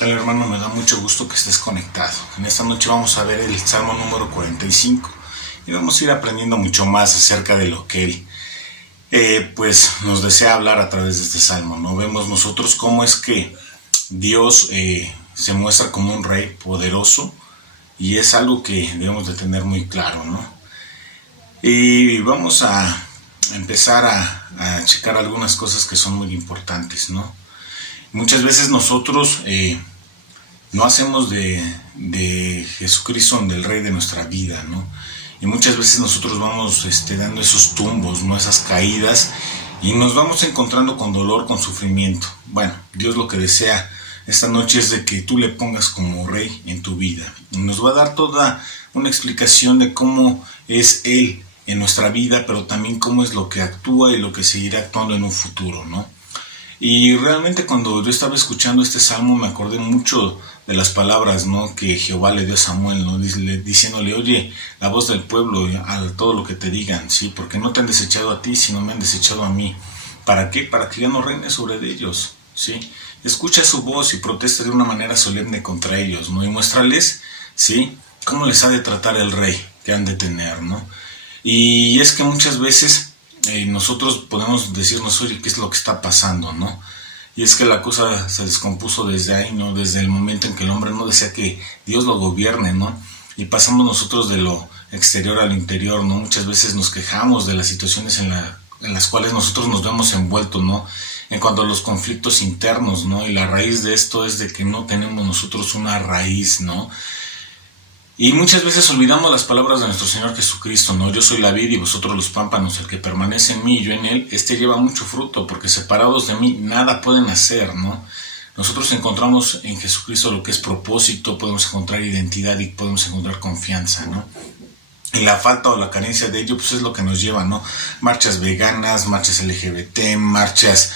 Tal hermano, me da mucho gusto que estés conectado. En esta noche vamos a ver el Salmo número 45 y vamos a ir aprendiendo mucho más acerca de lo que él pues nos desea hablar a través de este Salmo, ¿no? Vemos nosotros cómo es que Dios se muestra como un rey poderoso y es algo que debemos de tener muy claro, ¿no? Y vamos a empezar a checar algunas cosas que son muy importantes, ¿no? Muchas veces nosotros no hacemos de Jesucristo del Rey de nuestra vida, ¿no? Y muchas veces nosotros vamos dando esos tumbos, ¿no? Esas caídas, y nos vamos encontrando con dolor, con sufrimiento. Bueno, Dios lo que desea esta noche es de que tú le pongas como Rey en tu vida. Y nos va a dar toda una explicación de cómo es Él en nuestra vida, pero también cómo es lo que actúa y lo que seguirá actuando en un futuro, ¿no? Y realmente cuando yo estaba escuchando este salmo me acordé mucho de las palabras, ¿no?, que Jehová le dio a Samuel, ¿no?, diciéndole: oye, la voz del pueblo, a todo lo que te digan, ¿sí? Porque no te han desechado a ti, sino me han desechado a mí. ¿Para qué? Para que ya no reine sobre ellos, ¿sí? Escucha su voz y protesta de una manera solemne contra ellos, ¿no? Y muéstrales, ¿sí?, cómo les ha de tratar el rey que han de tener, ¿no? Y es que muchas veces nosotros podemos decirnos: oye, ¿qué es lo que está pasando, no? Y es que la cosa se descompuso desde ahí, ¿no? Desde el momento en que el hombre no desea que Dios lo gobierne, ¿no? Y pasamos nosotros de lo exterior a lo interior, ¿no? Muchas veces nos quejamos de las situaciones en las cuales nosotros nos vemos envueltos, ¿no? En cuanto a los conflictos internos, ¿no? Y la raíz de esto es de que no tenemos nosotros una raíz, ¿no? Y muchas veces olvidamos las palabras de nuestro Señor Jesucristo, ¿no? Yo soy la vid y vosotros los pámpanos, el que permanece en mí y yo en él, lleva mucho fruto, porque separados de mí nada pueden hacer, ¿no? Nosotros encontramos en Jesucristo lo que es propósito, podemos encontrar identidad y podemos encontrar confianza, ¿no? Y la falta o la carencia de ello, pues es lo que nos lleva, ¿no? Marchas veganas, marchas LGBT, marchas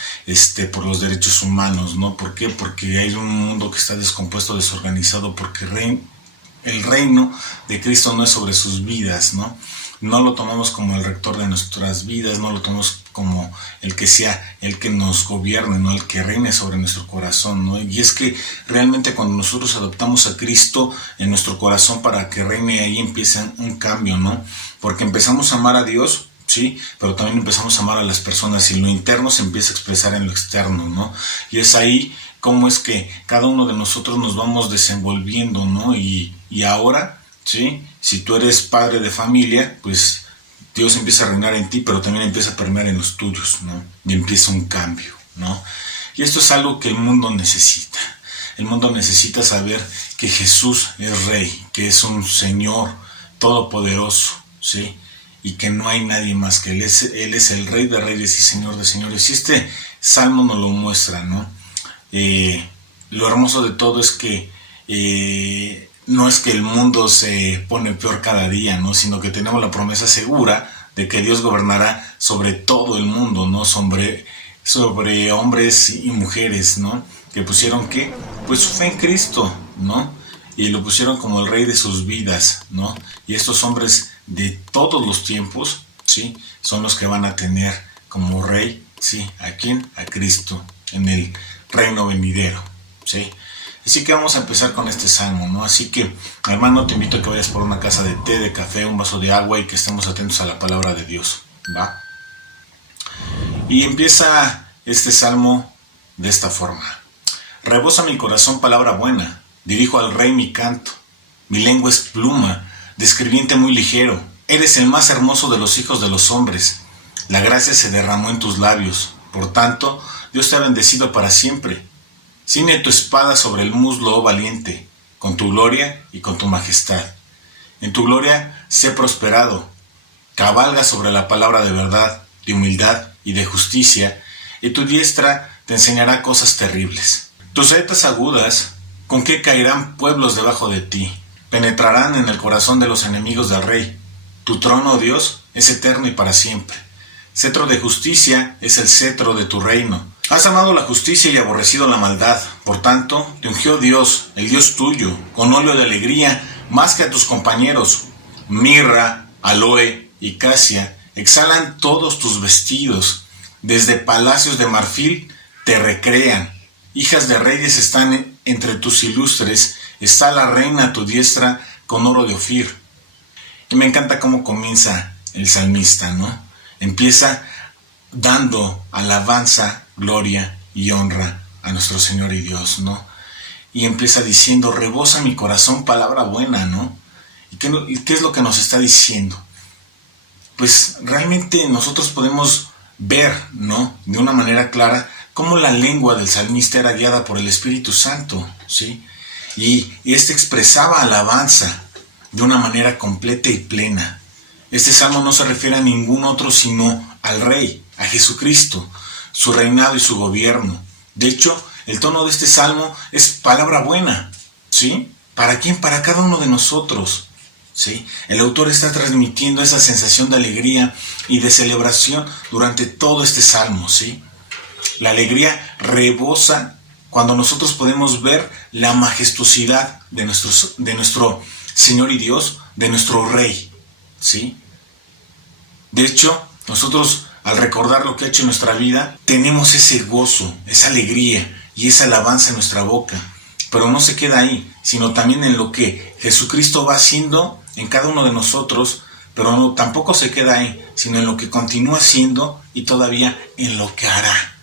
por los derechos humanos, ¿no? ¿Por qué? Porque hay un mundo que está descompuesto, desorganizado, porque el reino de Cristo no es sobre sus vidas, ¿no? No lo tomamos como el rector de nuestras vidas, no lo tomamos como el que sea el que nos gobierne, ¿no? El que reine sobre nuestro corazón, ¿no? Y es que realmente cuando nosotros adoptamos a Cristo en nuestro corazón para que reine, ahí empieza un cambio, ¿no? Porque empezamos a amar a Dios, sí, pero también empezamos a amar a las personas y lo interno se empieza a expresar en lo externo, ¿no? Y es ahí cómo es que cada uno de nosotros nos vamos desenvolviendo, ¿no? Y ahora, ¿sí?, si tú eres padre de familia, pues Dios empieza a reinar en ti, pero también empieza a permear en los tuyos, ¿no? Y empieza un cambio, ¿no? Y esto es algo que el mundo necesita. El mundo necesita saber que Jesús es Rey, que es un Señor todopoderoso, ¿sí? Y que no hay nadie más que Él. Él es el Rey de Reyes y Señor de Señores. Y este Salmo nos lo muestra, ¿no? Lo hermoso de todo es que no es que el mundo se pone peor cada día, ¿no? Sino que tenemos la promesa segura de que Dios gobernará sobre todo el mundo, ¿no? Sobre hombres y mujeres, ¿no? Que pusieron, ¿qué? Pues su fe en Cristo, ¿no? Y lo pusieron como el Rey de sus vidas, ¿no? Y estos hombres de todos los tiempos, ¿sí?, son los que van a tener como Rey, ¿sí?, ¿a quién? A Cristo, en el reino venidero, ¿sí? Así que vamos a empezar con este salmo, ¿no? Así que, hermano, te invito a que vayas por una taza de té, de café, un vaso de agua y que estemos atentos a la palabra de Dios, ¿va? Y empieza este salmo de esta forma: rebosa mi corazón palabra buena, dirijo al rey mi canto, mi lengua es pluma, de escribiente muy ligero, eres el más hermoso de los hijos de los hombres, la gracia se derramó en tus labios, por tanto, Dios te ha bendecido para siempre. Ciñe tu espada sobre el muslo, oh valiente, con tu gloria y con tu majestad. En tu gloria sé prosperado. Cabalga sobre la palabra de verdad, de humildad y de justicia, y tu diestra te enseñará cosas terribles. Tus saetas agudas, ¿con qué caerán pueblos debajo de ti? Penetrarán en el corazón de los enemigos del rey. Tu trono, oh Dios, es eterno y para siempre. Cetro de justicia es el cetro de tu reino. Has amado la justicia y aborrecido la maldad. Por tanto, te ungió Dios, el Dios tuyo, con óleo de alegría, más que a tus compañeros. Mirra, aloe y casia exhalan todos tus vestidos. Desde palacios de marfil te recrean. Hijas de reyes están entre tus ilustres, está la reina a tu diestra con oro de Ofir. Y me encanta cómo comienza el salmista, ¿no? Empieza dando alabanza, gloria y honra a nuestro Señor y Dios, ¿no? Y empieza diciendo, rebosa mi corazón palabra buena, ¿no? ¿Y qué es lo que nos está diciendo? Pues realmente nosotros podemos ver, ¿no?, de una manera clara cómo la lengua del salmista era guiada por el Espíritu Santo, ¿sí? Y este expresaba alabanza de una manera completa y plena. Este salmo no se refiere a ningún otro sino al Rey, a Jesucristo, su reinado y su gobierno. De hecho, el tono de este salmo es palabra buena, ¿sí? ¿Para quién? Para cada uno de nosotros, ¿sí? El autor está transmitiendo esa sensación de alegría y de celebración durante todo este salmo, ¿sí? La alegría rebosa cuando nosotros podemos ver la majestuosidad de nuestro Señor y Dios, de nuestro Rey, ¿sí? De hecho, nosotros al recordar lo que ha hecho en nuestra vida, tenemos ese gozo, esa alegría y esa alabanza en nuestra boca. Pero no se queda ahí, sino también en lo que Jesucristo va haciendo en cada uno de nosotros, pero tampoco se queda ahí, sino en lo que continúa haciendo y todavía en lo que hará,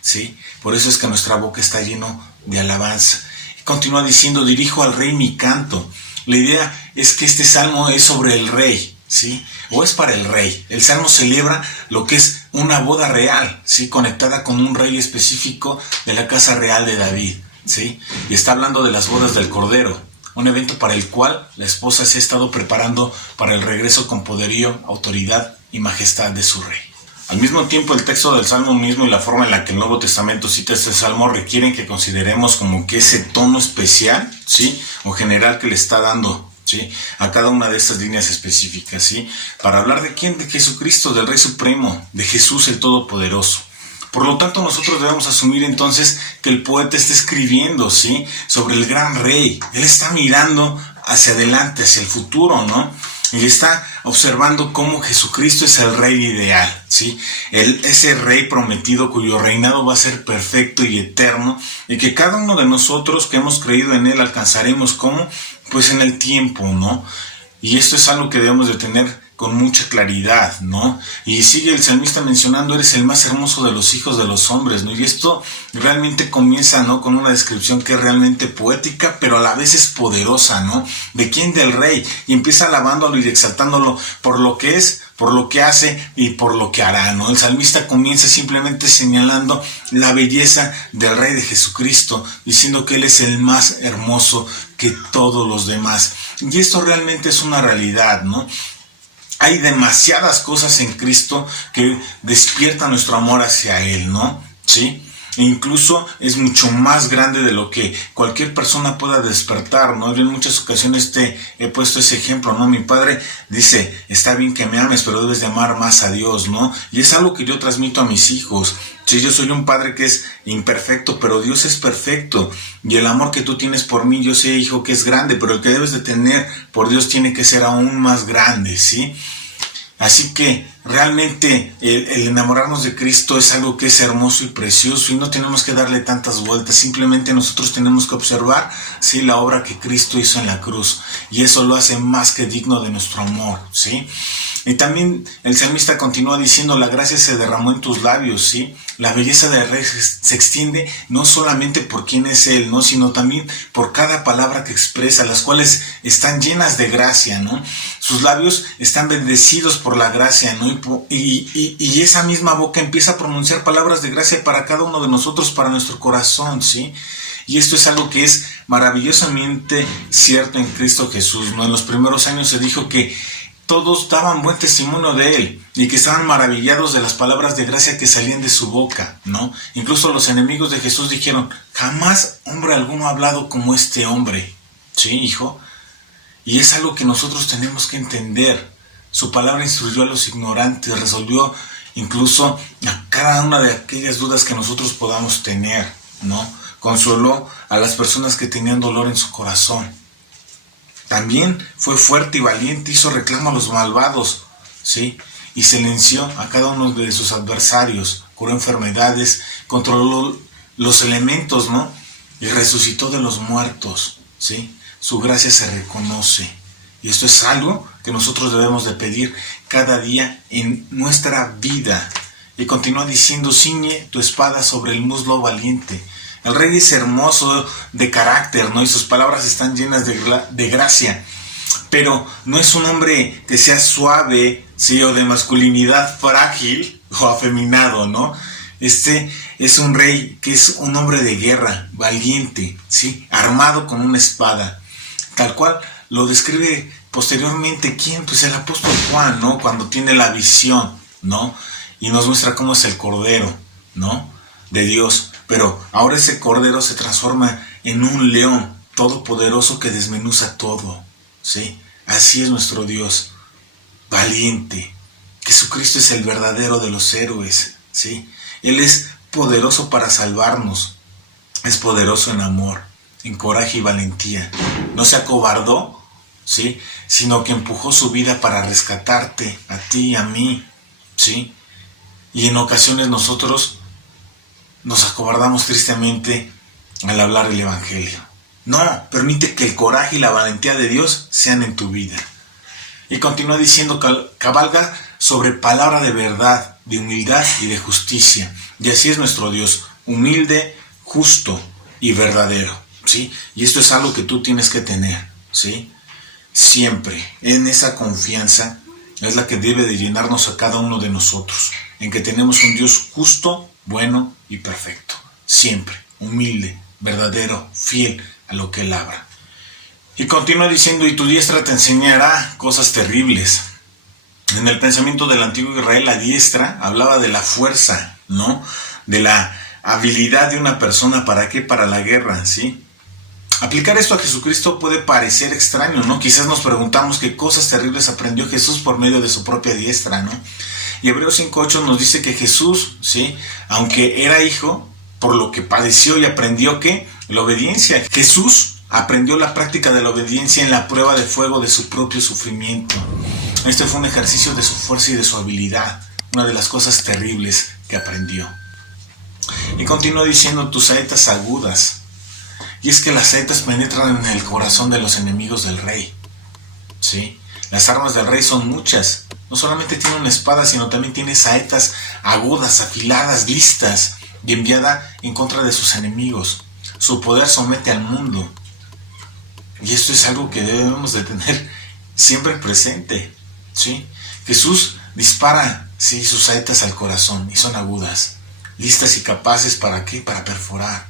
¿sí? Por eso es que nuestra boca está lleno de alabanza. Y continúa diciendo, dirijo al Rey mi canto. La idea es que este salmo es sobre el Rey, ¿sí? O es para el Rey. El salmo celebra lo que es una boda real, ¿sí? Conectada con un rey específico de la casa real de David, ¿sí? Y está hablando de las bodas del Cordero, un evento para el cual la esposa se ha estado preparando para el regreso con poderío, autoridad y majestad de su Rey. Al mismo tiempo, el texto del Salmo mismo y la forma en la que el Nuevo Testamento cita este Salmo requieren que consideremos como que ese tono especial, ¿sí?, o general que le está dando, ¿sí?, a cada una de estas líneas específicas, ¿sí?, para hablar de ¿quién? De Jesucristo, del Rey Supremo, de Jesús el Todopoderoso. Por lo tanto, nosotros debemos asumir entonces que el poeta está escribiendo, ¿sí?, sobre el gran Rey. Él está mirando hacia adelante, hacia el futuro, ¿no? Y está observando cómo Jesucristo es el Rey ideal, ¿sí? Ese Rey prometido cuyo reinado va a ser perfecto y eterno, y que cada uno de nosotros que hemos creído en Él alcanzaremos como, pues en el tiempo, ¿no? Y esto es algo que debemos de tener con mucha claridad, ¿no? Y sigue el salmista mencionando, eres el más hermoso de los hijos de los hombres, ¿no? Y esto realmente comienza, ¿no?, con una descripción que es realmente poética, pero a la vez es poderosa, ¿no? ¿De quién? Del Rey. Y empieza alabándolo y exaltándolo por lo que es, por lo que hace y por lo que hará, ¿no? El salmista comienza simplemente señalando la belleza del Rey de Jesucristo, diciendo que Él es el más hermoso que todos los demás. Y esto realmente es una realidad, ¿no? Hay demasiadas cosas en Cristo que despiertan nuestro amor hacia Él, ¿no? ¿Sí? E incluso es mucho más grande de lo que cualquier persona pueda despertar, ¿no? Yo en muchas ocasiones te he puesto ese ejemplo, ¿no? Mi padre dice, está bien que me ames, pero debes de amar más a Dios, ¿no? Y es algo que yo transmito a mis hijos. Sí, yo soy un padre que es imperfecto, pero Dios es perfecto. Y el amor que tú tienes por mí, yo sé, hijo, que es grande, pero el que debes de tener por Dios tiene que ser aún más grande, ¿sí? Así que realmente el enamorarnos de Cristo es algo que es hermoso y precioso y no tenemos que darle tantas vueltas, simplemente nosotros tenemos que observar, ¿sí?, la obra que Cristo hizo en la cruz, y eso lo hace más que digno de nuestro amor, ¿sí? Y también el salmista continúa diciendo, la gracia se derramó en tus labios, ¿sí? La belleza del Rey se extiende no solamente por quién es Él, ¿no?, sino también por cada palabra que expresa, las cuales están llenas de gracia, ¿no? Sus labios están bendecidos por la gracia, ¿no? Y esa misma boca empieza a pronunciar palabras de gracia para cada uno de nosotros, para nuestro corazón, ¿sí? Y esto es algo que es maravillosamente cierto en Cristo Jesús, ¿no? En los primeros años se dijo que todos daban buen testimonio de Él y que estaban maravillados de las palabras de gracia que salían de su boca, ¿no? Incluso los enemigos de Jesús dijeron, jamás hombre alguno ha hablado como este hombre, ¿sí, hijo? Y es algo que nosotros tenemos que entender. Su palabra instruyó a los ignorantes, resolvió incluso a cada una de aquellas dudas que nosotros podamos tener, ¿no? Consoló a las personas que tenían dolor en su corazón. También fue fuerte y valiente, hizo reclamo a los malvados, ¿sí? Y silenció a cada uno de sus adversarios, curó enfermedades, controló los elementos, ¿no? Y resucitó de los muertos, ¿sí? Su gracia se reconoce. Y esto es algo que nosotros debemos de pedir cada día en nuestra vida. Y continúa diciendo, ciñe tu espada sobre el muslo valiente. El rey es hermoso de carácter, ¿no? Y sus palabras están llenas de gracia. Pero no es un hombre que sea suave, ¿sí? O de masculinidad frágil o afeminado, ¿no? Este es un rey que es un hombre de guerra, valiente, ¿sí? Armado con una espada. Tal cual lo describe posteriormente, ¿quién? Pues el apóstol Juan, ¿no? Cuando tiene la visión, ¿no? Y nos muestra cómo es el Cordero, ¿no? De Dios. Pero ahora ese Cordero se transforma en un león todopoderoso que desmenuza todo, ¿sí? Así es nuestro Dios, valiente. Jesucristo es el verdadero de los héroes, ¿sí? Él es poderoso para salvarnos, es poderoso en amor, en coraje y valentía. No se acobardó, ¿sí? Sino que empujó su vida para rescatarte, a ti y a mí, ¿sí? Y en ocasiones nosotros nos acobardamos tristemente al hablar el Evangelio. No, permite que el coraje y la valentía de Dios sean en tu vida. Y continúa diciendo, cabalga sobre palabra de verdad, de humildad y de justicia. Y así es nuestro Dios, humilde, justo y verdadero, ¿sí? Y esto es algo que tú tienes que tener, ¿sí? Siempre, en esa confianza es la que debe de llenarnos a cada uno de nosotros, en que tenemos un Dios justo, bueno y perfecto. Siempre, humilde, verdadero, fiel a lo que Él habla. Y continúa diciendo, y tu diestra te enseñará cosas terribles. En el pensamiento del antiguo Israel, la diestra hablaba de la fuerza, ¿no? De la habilidad de una persona, ¿para qué? Para la guerra, ¿sí? Aplicar esto a Jesucristo puede parecer extraño, ¿no? Quizás nos preguntamos qué cosas terribles aprendió Jesús por medio de su propia diestra, ¿no? Y Hebreos 5:8 nos dice que Jesús, ¿sí? Aunque era hijo, por lo que padeció y aprendió, ¿qué? La obediencia. Jesús aprendió la práctica de la obediencia en la prueba de fuego de su propio sufrimiento. Este fue un ejercicio de su fuerza y de su habilidad, una de las cosas terribles que aprendió. Y continúa diciendo, tus saetas agudas. Y es que las saetas penetran en el corazón de los enemigos del rey, ¿sí? Las armas del rey son muchas. No solamente tiene una espada, sino también tiene saetas agudas, afiladas, listas y enviada en contra de sus enemigos. Su poder somete al mundo. Y esto es algo que debemos de tener siempre presente, ¿sí? Jesús dispara, ¿sí?, sus saetas al corazón y son agudas, listas y capaces, ¿para qué? Para perforar.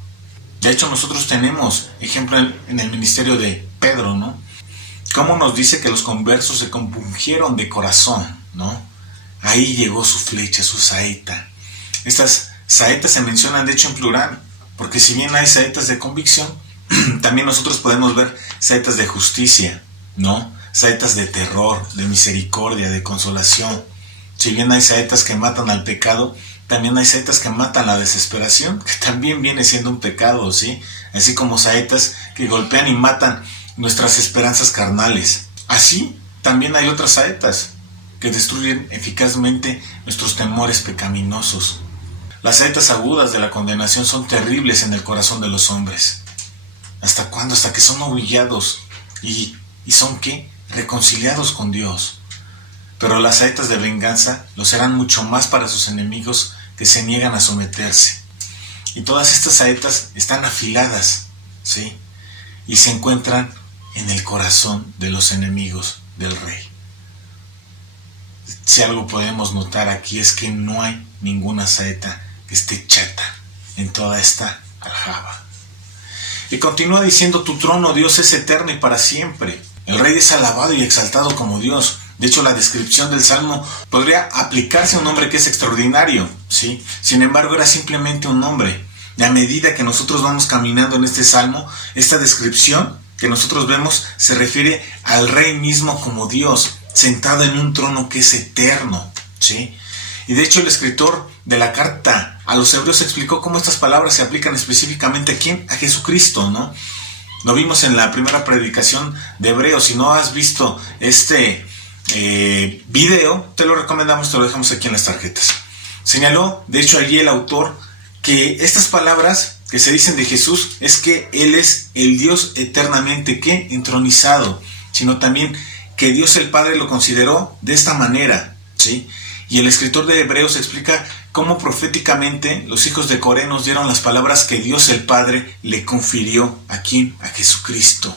De hecho, nosotros tenemos ejemplo en el ministerio de Pedro, ¿no? Cómo nos dice que los conversos se compungieron de corazón, ¿no? Ahí llegó su flecha, su saeta. Estas saetas se mencionan de hecho en plural, porque si bien hay saetas de convicción, también nosotros podemos ver saetas de justicia, ¿no? Saetas de terror, de misericordia, de consolación. Si bien hay saetas que matan al pecado, también hay saetas que matan la desesperación, que también viene siendo un pecado, ¿sí? Así como saetas que golpean y matan nuestras esperanzas carnales. Así, también hay otras saetas que destruyen eficazmente nuestros temores pecaminosos. Las saetas agudas de la condenación son terribles en el corazón de los hombres. ¿Hasta cuándo? Hasta que son humillados y son, ¿qué? Reconciliados con Dios. Pero las saetas de venganza lo serán mucho más para sus enemigos que se niegan a someterse. Y todas estas saetas están afiladas, ¿sí? Y se encuentran en el corazón de los enemigos del rey. Si algo podemos notar aquí es que no hay ninguna saeta que esté chata en toda esta aljaba. Y continúa diciendo, tu trono, Dios, es eterno y para siempre. El rey es alabado y exaltado como Dios. De hecho, la descripción del Salmo podría aplicarse a un hombre que es extraordinario, ¿sí? Sin embargo, era simplemente un hombre. Y a medida que nosotros vamos caminando en este Salmo, esta descripción que nosotros vemos se refiere al rey mismo como Dios, sentado en un trono que es eterno, ¿sí? Y de hecho, el escritor de la carta a los Hebreos explicó cómo estas palabras se aplican específicamente ¿a quién? A Jesucristo, ¿no? Lo vimos en la primera predicación de Hebreos. Si no has visto este video, te lo recomendamos, te lo dejamos aquí en las tarjetas. Señaló, de hecho, allí el autor que estas palabras que se dicen de Jesús es que Él es el Dios eternamente ¿qué? Entronizado, sino también que Dios el Padre lo consideró de esta manera, ¿sí? Y el escritor de Hebreos explica cómo proféticamente los hijos de Coré nos dieron las palabras que Dios el Padre le confirió a ¿quién? A Jesucristo.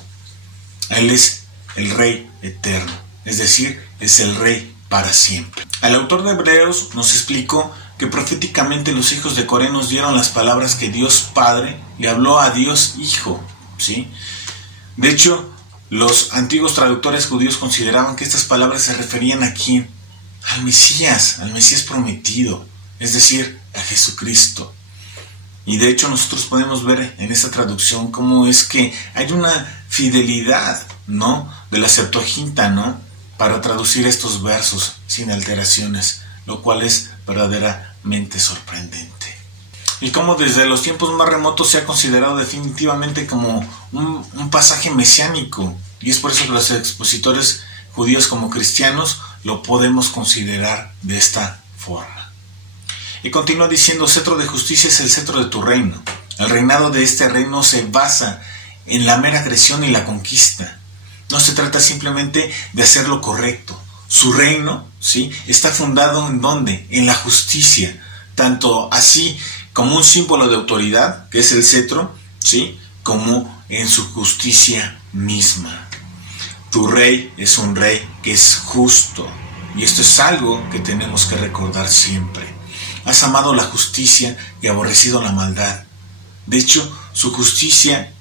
Él es el Rey eterno, es decir, es el Rey para siempre. El autor de Hebreos nos explicó que proféticamente los hijos de Coré nos dieron las palabras que Dios Padre le habló a Dios Hijo, ¿sí? De hecho, los antiguos traductores judíos consideraban que estas palabras se referían a ¿quién? Al Mesías prometido, es decir, a Jesucristo. Y de hecho nosotros podemos ver en esta traducción cómo es que hay una fidelidad, ¿no?, de la Septuaginta, ¿no?, para traducir estos versos sin alteraciones, lo cual es verdaderamente sorprendente. Y cómo desde los tiempos más remotos se ha considerado definitivamente como un pasaje mesiánico, y es por eso que los expositores judíos como cristianos lo podemos considerar de esta forma. Y continúa diciendo: cetro de justicia es el cetro de tu reino. El reinado de este reino se basa en la mera agresión y la conquista. No se trata simplemente de hacer lo correcto. Su reino, ¿sí?, está fundado ¿en dónde? En la justicia, tanto así como un símbolo de autoridad, que es el cetro, ¿sí?, como en su justicia misma. Tu rey es un rey que es justo, y esto es algo que tenemos que recordar siempre. Has amado la justicia y aborrecido la maldad. De hecho, su justicia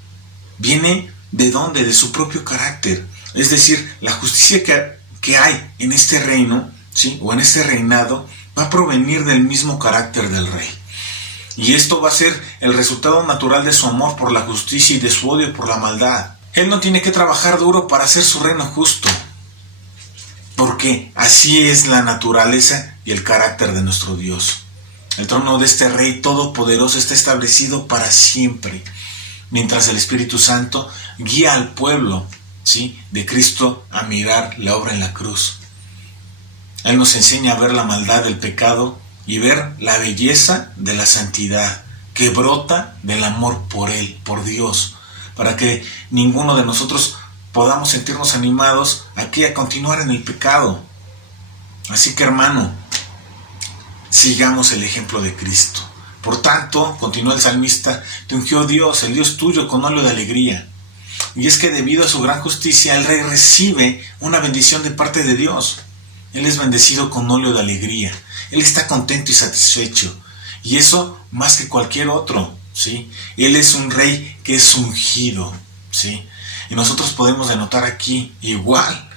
viene ¿de dónde? De su propio carácter. Es decir, la justicia que hay en este reino, ¿sí?, o en este reinado, va a provenir del mismo carácter del rey. Y esto va a ser el resultado natural de su amor por la justicia y de su odio por la maldad. Él no tiene que trabajar duro para hacer su reino justo, porque así es la naturaleza y el carácter de nuestro Dios. El trono de este Rey Todopoderoso está establecido para siempre, mientras el Espíritu Santo guía al pueblo, ¿sí?, de Cristo a mirar la obra en la cruz. Él nos enseña a ver la maldad del pecado y ver la belleza de la santidad que brota del amor por Él, por Dios, para que ninguno de nosotros podamos sentirnos animados aquí a continuar en el pecado. Así que, hermano, sigamos el ejemplo de Cristo. Por tanto, continúa el salmista, te ungió Dios, el Dios tuyo, con óleo de alegría. Y es que debido a su gran justicia, el rey recibe una bendición de parte de Dios. Él es bendecido con óleo de alegría. Él está contento y satisfecho. Y eso más que cualquier otro, ¿sí? Él es un rey que es ungido, ¿sí? Y nosotros podemos denotar aquí, igual,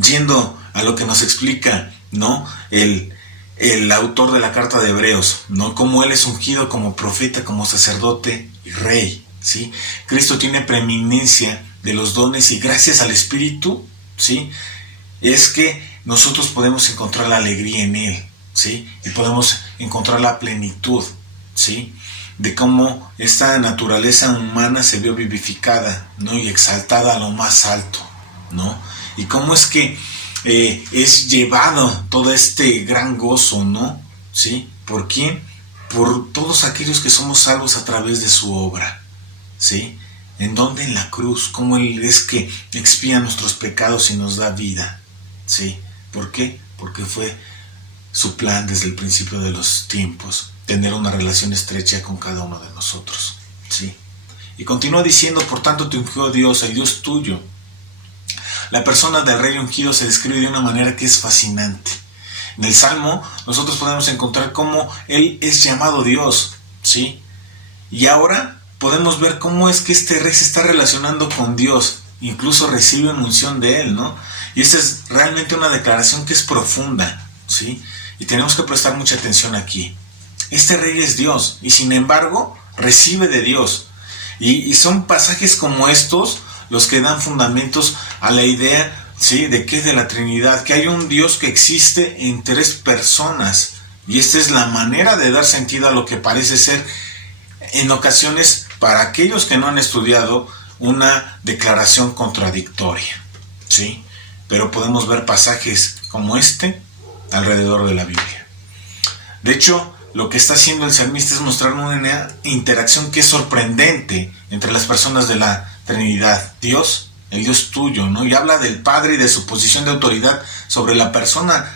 yendo a lo que nos explica, ¿no?, el autor de la carta de Hebreos, ¿no?, cómo Él es ungido como profeta, como sacerdote y rey, ¿sí? Cristo tiene preeminencia de los dones y gracias al Espíritu, ¿sí?, es que nosotros podemos encontrar la alegría en Él, ¿sí?, y podemos encontrar la plenitud, ¿sí?, de cómo esta naturaleza humana se vio vivificada, ¿no?, y exaltada a lo más alto, ¿no?, y cómo es que es llevado todo este gran gozo, ¿no?, ¿sí?, ¿por quién? Por todos aquellos que somos salvos a través de su obra, ¿sí?, ¿en dónde? En la cruz, cómo Él es que expía nuestros pecados y nos da vida, ¿sí? ¿Por qué? Porque fue su plan desde el principio de los tiempos, tener una relación estrecha con cada uno de nosotros, ¿sí? Y continúa diciendo, por tanto te ungió Dios, el Dios tuyo. La persona del rey ungido se describe de una manera que es fascinante. En el Salmo nosotros podemos encontrar cómo Él es llamado Dios, ¿sí? Y ahora podemos ver cómo es que este rey se está relacionando con Dios, incluso recibe una unción de Él, ¿no? Y esta es realmente una declaración que es profunda, ¿sí? Y tenemos que prestar mucha atención aquí. Este rey es Dios y sin embargo recibe de Dios. Y son pasajes como estos los que dan fundamentos a la idea, ¿sí?, de que es de la Trinidad, que hay un Dios que existe en tres personas. Y esta es la manera de dar sentido a lo que parece ser, en ocasiones, para aquellos que no han estudiado, una declaración contradictoria, ¿sí? Pero podemos ver pasajes como este alrededor de la Biblia. De hecho, lo que está haciendo el salmista es mostrar una interacción que es sorprendente entre las personas de la Trinidad. Dios, el Dios tuyo, ¿no? Y habla del Padre y de su posición de autoridad sobre la persona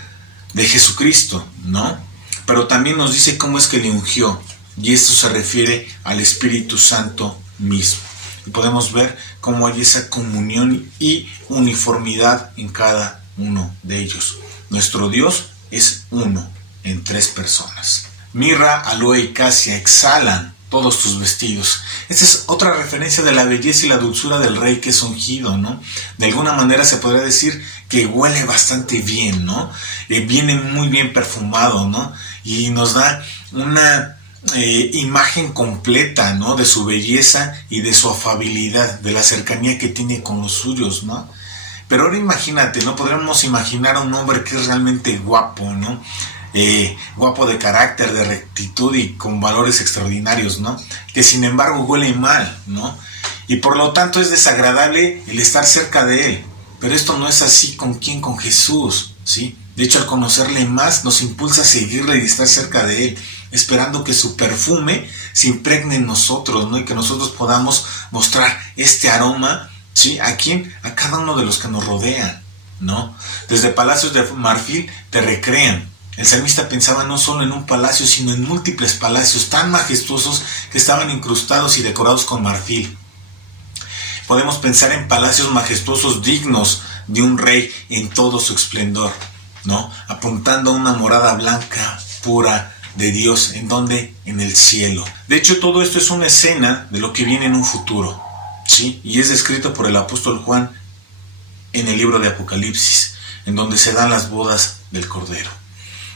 de Jesucristo, ¿no? Pero también nos dice cómo es que le ungió, y esto se refiere al Espíritu Santo mismo. Y podemos ver cómo hay esa comunión y uniformidad en cada uno de ellos. Nuestro Dios es uno en 3 personas. Mirra, aloe y casia exhalan todos tus vestidos. Esta es otra referencia de la belleza y la dulzura del rey que es ungido, ¿no? De alguna manera se podría decir que huele bastante bien, ¿no? Viene muy bien perfumado, ¿no? Y nos da una imagen completa, ¿no? De su belleza y de su afabilidad, de la cercanía que tiene con los suyos, ¿no? Pero ahora imagínate, ¿no? Podríamos imaginar a un hombre que es realmente guapo, ¿no? Guapo de carácter, de rectitud y con valores extraordinarios, ¿no? Que sin embargo huele mal, ¿no? Y por lo tanto es desagradable el estar cerca de él. Pero esto no es así. ¿Con quién? Con Jesús, ¿sí? De hecho, al conocerle más nos impulsa a seguirle y estar cerca de él, esperando que su perfume se impregne en nosotros, ¿no? Y que nosotros podamos mostrar este aroma, ¿sí? ¿A quién? A cada uno de los que nos rodean, ¿no? Desde palacios de marfil te recrean. El salmista pensaba no solo en un palacio, sino en múltiples palacios tan majestuosos que estaban incrustados y decorados con marfil. Podemos pensar en palacios majestuosos dignos de un rey en todo su esplendor, ¿no? Apuntando a una morada blanca, pura, de Dios. ¿En dónde? En el cielo. De hecho, todo esto es una escena de lo que viene en un futuro, ¿sí? Y es descrito por el apóstol Juan en el libro de Apocalipsis, en donde se dan las bodas del Cordero.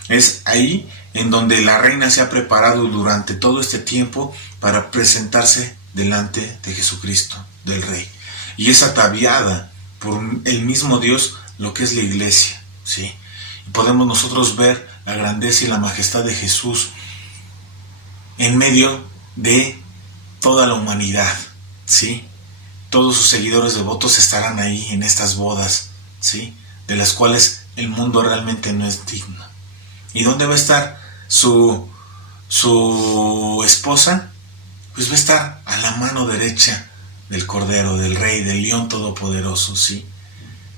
Es ahí en donde la reina se ha preparado durante todo este tiempo para presentarse delante de Jesucristo, del Rey. Y es ataviada por el mismo Dios lo que es la iglesia, ¿sí? Y podemos nosotros ver la grandeza y la majestad de Jesús en medio de toda la humanidad, ¿sí? Todos sus seguidores devotos estarán ahí en estas bodas, ¿sí? De las cuales el mundo realmente no es digno. ¿Y dónde va a estar su esposa? Pues va a estar a la mano derecha del Cordero, del Rey, del León Todopoderoso, ¿sí?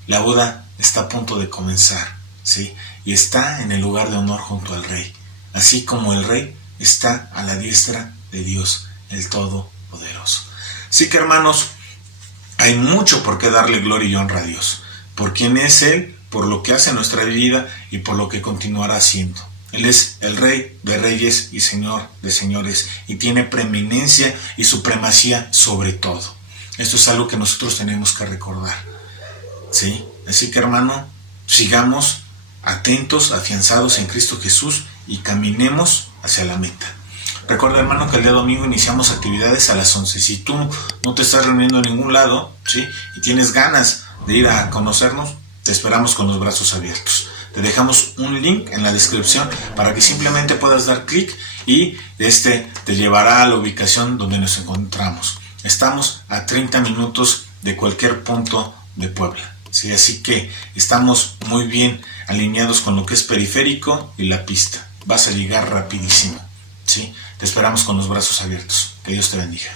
La boda está a punto de comenzar, ¿sí? Y está en el lugar de honor junto al Rey, así como el Rey está a la diestra de Dios, el Todopoderoso. Así que, hermanos, hay mucho por qué darle gloria y honra a Dios, por quién es Él, por lo que hace en nuestra vida y por lo que continuará haciendo. Él es el Rey de reyes y Señor de señores, y tiene preeminencia y supremacía sobre todo. Esto es algo que nosotros tenemos que recordar, ¿sí? Así que, hermano, sigamos atentos, afianzados en Cristo Jesús y caminemos hacia la meta. Recuerda, hermano, que el día domingo iniciamos actividades a las 11. Si tú no te estás reuniendo en ningún lado, ¿sí? Y tienes ganas de ir a conocernos, te esperamos con los brazos abiertos. Te dejamos un link en la descripción para que simplemente puedas dar clic y te llevará a la ubicación donde nos encontramos. Estamos a 30 minutos de cualquier punto de Puebla, ¿sí? Así que estamos muy bien alineados con lo que es periférico y la pista. Vas a llegar rapidísimo, ¿sí? Te esperamos con los brazos abiertos. Que Dios te bendiga.